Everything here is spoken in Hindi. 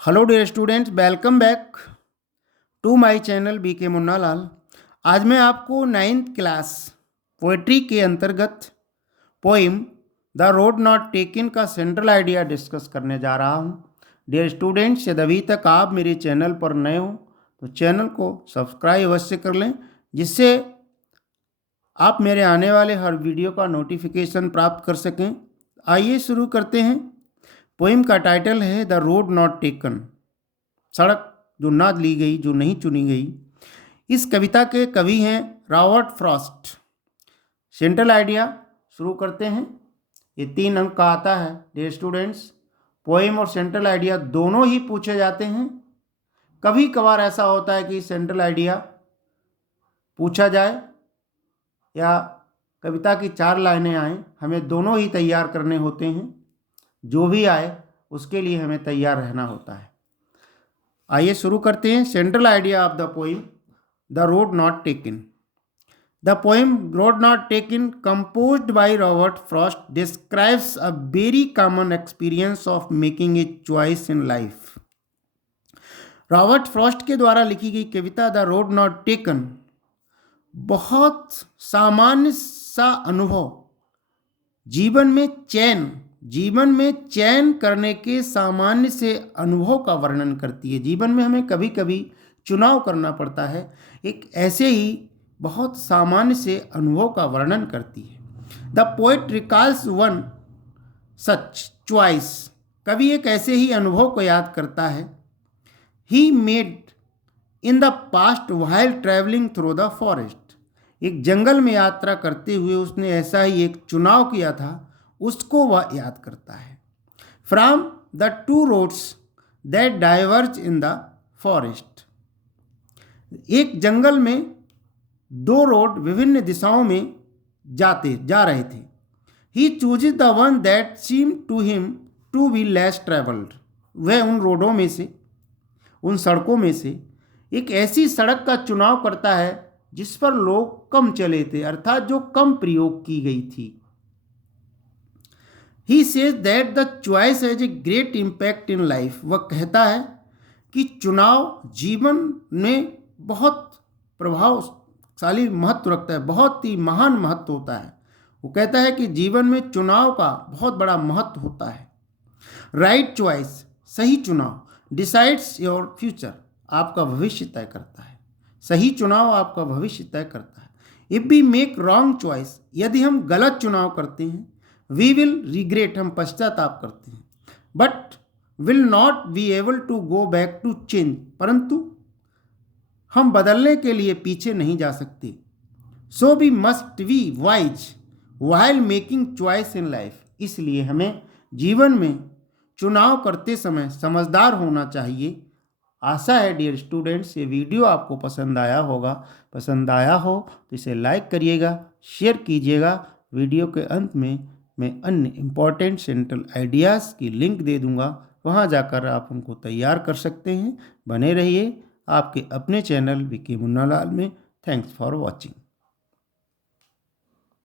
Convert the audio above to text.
Hello dear students, welcome back to my channel BK Munnalal. आज मैं आपको 9th क्लास पोएट्री के अंतर्गत poem the road not taken का सेंट्रल आइडिया डिस्कस करने जा रहा हूं। डियर स्टूडेंट्स, यदि अभी तक आप मेरे चैनल पर नए हो तो चैनल को सब्सक्राइब अवश्य कर लें, जिससे आप मेरे आने वाले हर वीडियो का नोटिफिकेशन प्राप्त कर सकें। आइए शुरू करते हैं। पोइम का टाइटल है द रोड नॉट टेकन, सड़क जो ना ली गई, जो नहीं चुनी गई। इस कविता के कवि हैं रॉबर्ट फ्रॉस्ट। सेंट्रल आइडिया शुरू करते हैं। ये 3 अंक का आता है। डियर स्टूडेंट्स, पोइम और सेंट्रल आइडिया दोनों ही पूछे जाते हैं। कभी कभार ऐसा होता है कि सेंट्रल आइडिया पूछा जाए या कविता की 4 लाइनें आए, हमें दोनों ही तैयार करने होते हैं। जो भी आए उसके लिए हमें तैयार रहना होता है। आइए शुरू करते हैं। Central idea of the poem the road not taken. The poem road not taken, composed by Robert Frost, describes a very common experience of making a choice in life. Robert Frost के द्वारा लिखी गई कविता द रोड नॉट टेकन बहुत सामान्य सा अनुभव, जीवन में चयन करने के सामान्य से अनुभव का वर्णन करती है। जीवन में हमें कभी कभी चुनाव करना पड़ता है, एक ऐसे ही बहुत सामान्य से अनुभव का वर्णन करती है। The poet recalls one such choice, कवि एक ऐसे ही अनुभव को याद करता है। He made in the past while travelling through the forest, एक जंगल में यात्रा करते हुए उसने ऐसा ही एक चुनाव किया था, उसको वह याद करता है। From the 2 roads that diverge in the forest, एक जंगल में 2 रोड विभिन्न दिशाओं में जा रहे थे। He chooses the one that seem to him to be less travelled, वह उन रोडों में से, उन सड़कों में से एक ऐसी सड़क का चुनाव करता है जिस पर लोग कम चले थे, अर्थात जो कम प्रयोग की गई थी। He says that the choice has a great impact in life, वह कहता है कि चुनाव जीवन में बहुत प्रभावशाली महत्व रखता है, बहुत ही महान महत्व होता है। वो कहता है कि जीवन में चुनाव का बहुत बड़ा महत्व होता है। राइट चॉइस, सही चुनाव, डिसाइड्स योर फ्यूचर, आपका भविष्य तय करता है। सही चुनाव आपका भविष्य तय करता है। If we make wrong choice, यदि हम गलत चुनाव करते हैं, वी विल रिग्रेट, हम पश्चाताप करते हैं। But will not be able to go back to change, परंतु हम बदलने के लिए पीछे नहीं जा सकते। So we must be wise while making choice in life, इसलिए हमें जीवन में चुनाव करते समय समझदार होना चाहिए। आशा है डियर स्टूडेंट्स ये वीडियो आपको पसंद आया होगा। पसंद आया हो तो इसे लाइक करिएगा, शेयर कीजिएगा। वीडियो के अंत में मैं अन्य इम्पॉर्टेंट सेंट्रल आइडियाज़ की लिंक दे दूंगा, वहां जाकर आप उनको तैयार कर सकते हैं। बने रहिए आपके अपने चैनल बीके मुन्नालाल में। Thanks for watching.